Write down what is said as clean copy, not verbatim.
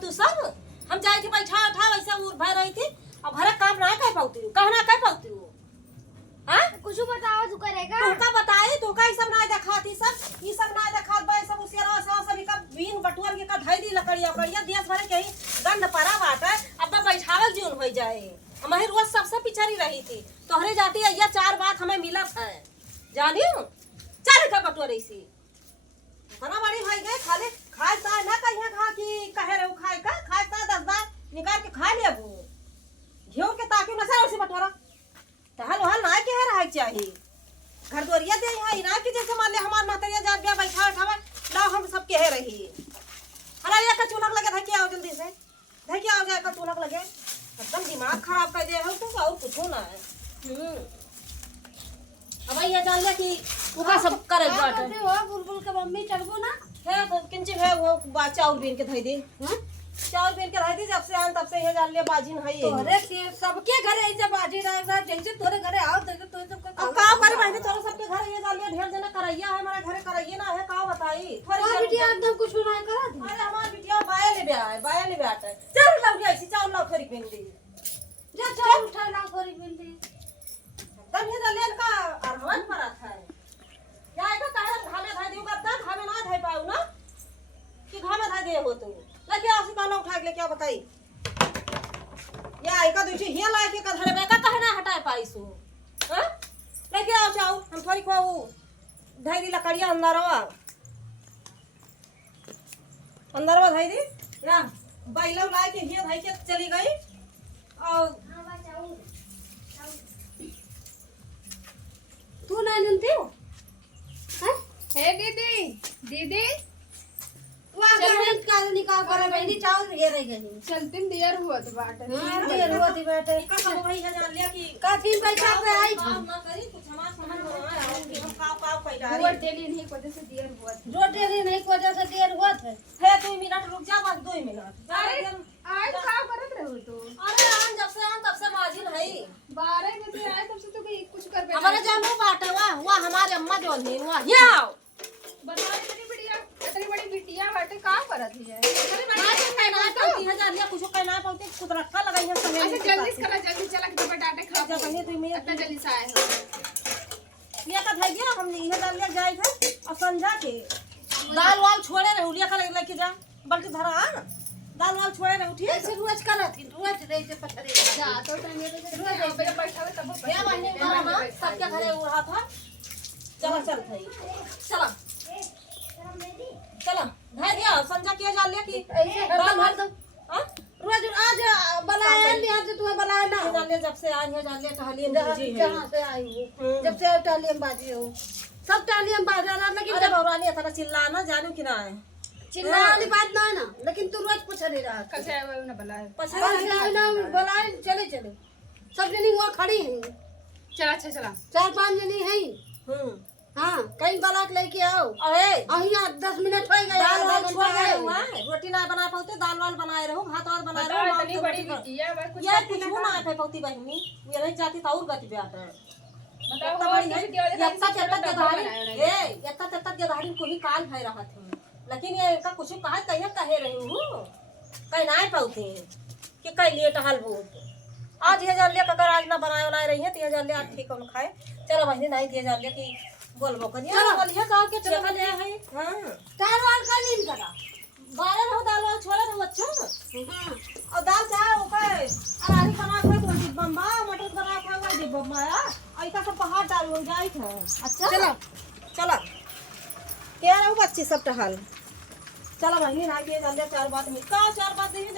तू सब हम जाए थे बैठा उठा वैसा उड़ भर रही थी अब घर काम ना कर पाती हूँ कहना कर पाती हूँ हां कुछ बताओ तू करेगा तू का बताई तू का ई सब ना दिखाती सब ई सब ना दिखात बे सब उसेरा सब का बीन बटुअर के का ढाई दी लकड़िया कड़िया देश भर के ही गंध परा बाटा अब बैठावल जीवन हो जाए हमारी रोज सबसे पिछड़ी रही थी तोहरे जाती है या 4 बात हमें मिला है जानियो चल का बटुअर ऐसी बना बड़ी भाई गए खाले खाए ता ना कहिया खा की कहे रे खाए का खाए ता 10 बार निकाल के खा ले वो घेऊ के ताकि न से ऐसे बटुअरा तहल वहां ना के रहा चाहिए घर दोरिया दे यहाँ इना की जैसे मान ले हमार मातरिया जात बिया बैठा उठावा लाओ हम सब कह रही अरे ये का चुनक लगे था क्या जल्दी से क्या हो जाए का चुनक लगे एकदम दिमाग खराब कर दे हो तू और कुछ ना है अब ये जान ले कि उका सब करे बाटे हो बुलबुल के मम्मी चलबो ना है तो किंची है वो चाउर बीन के धई दे हां चाउर बीन के धई दे जब से आन तब से ये जान ले बाजिन है ये तोरे के सबके घरे ऐसे बाजी रहा जैसे तोरे घरे आओ तो सब का अब का करे भाई तोरे सबके घर ये जान ले ढेर जना करैया है हमारे घरे करैया ना है का बताई थोड़ी बिटिया एकदम कुछ ना करा दी अरे हमार बिटिया बाया ले आटा चल लाओ ऐसी चाउर लाओ थोड़ी बीन दे जा चल उठा ला थोड़ी बिन दे तब ये जान का अरमान पड़ा था या का कारण घामे धाई दियो का घामे ना धाई पाऊ ना कि घामे धाई दे हो तू लगे आसी काला उठा के ले क्या बताई या एका दूसरी हिया लाए के कधरे में का कहना हटाए पाईसु हां लेके आओ चाओ हम थोड़ी को धाई दी लकड़िया अंदरवा धाई दी ना बैलो लाए के हिया धाई के चली गई और तू ना जानती हो हैं हे दीदी दीदी वहां घर का निकाल करे बहनी चावल ये रह गई चलते देर हुआ तो बात ये रोती बैठे का सब भाई है जान लिया कि काफी पैसा पे आई काम ना करी कुछ हमार समझ में ना आया कि हम काव पैदा हुआ डेली नहीं वजह से देर हुआ रोटे नहीं को वजह से देर हुआ था है 2 मिनट रुक जा बस 2 मिनट अरे आज का करत रहो तो अरे आन जब से आन तब से माजिन है 12 बजे आए तब से तो कहीं कुछ कर बैठा हमारे जानो बाटे वाह हमारे अम्मा जो नहीं वाह ये आओ बताओ इतनी बड़ी बिटिया बाटे का करत है अरे मैं कहना तो 3000 लिया कुछ कहना पड़ते खुद रखा लगाई है संगे अच्छा जल्दी से करा जल्दी चला के बटाटे खा जा बने तो मैं इतना जल्दी से आए हो लिया का भाई हम 3000 लिया जाए थे और संजा के दाल वाल छोड़े रहे लिया का लेके जा बल्कि धरा आ दाल वाल छोड़े रहे ठीक ऐसे रोज करा थी रोज रहे से पथरे जा तो रोज बजे बैठा हुआ तब क्या महीने मामा सबके घरे उड़ा था चला चल भाई चला चला भाई दिया संजा किया जा लिया कि ऐसे हरदम हां रोज आज बनाया नहीं आज तुम्हें बनाया ना जान लिया जब से आज है जान लिया टहली जी है जहाँ से आई हूँ जब से टालियम बाजी हो सब टालियम बाजा ना लेकिन अरे भगवान ये तरह चिल्लाना जानू कि ना है चिल्ला वाली बात ना है ना लेकिन तू रोज पूछ नहीं रहा कसे वो ना बुलाए पछाड़ बुलाए चले चले सब जनी वहाँ खड़ी हैं चला अच्छा चला 4-5 जनी हैं हाँ कहीं बलाक लेके आओ अरे अहिया 10 मिनट हो गए दाल वाल आधा छोड़ घंटा गए है। हुआ है रोटी ना बना पाते दाल वाल बनाए रहो भात वाल बनाए बताओ रहो इतनी बड़ी बिटिया बस कुछ ये कुछ ना है पौती बहनी ये नहीं जाती तो और गति ब्याट है बताओ इतना और बड़ी की है बिटिया वाले यत्ता के दाढ़ी बनाया ए यत्ता के दाढ़ी को ही काल भय रहा थे लेकिन ये का कुछ कहा कहे रही हूं कहीं ना पाते कि कहीं लिए टहल बहुत आज ये जान लिया अगर आज ना बनाए बनाए रही है तो ये जान लिया आज ठीक हम खाए चलो बहनी नहीं दिए जान लिया कि बोलबो कनिया बोलिए गांव के ठेका ले है हां दाल वाल का नींद करा बारे रहो दाल वाल छोड़े रहो अच्छा और दाल चाहे ऊपर अरारी बना के कोई डिब्बा मटर बना के कोई डिब्बा माया ऐसा सब पहाड़ डाल हो जाई थे अच्छा चलो चलो क्या रहो बच्ची सब टहल चलो बहनी ना के जल्दी 4 बात में का 4 बात नहीं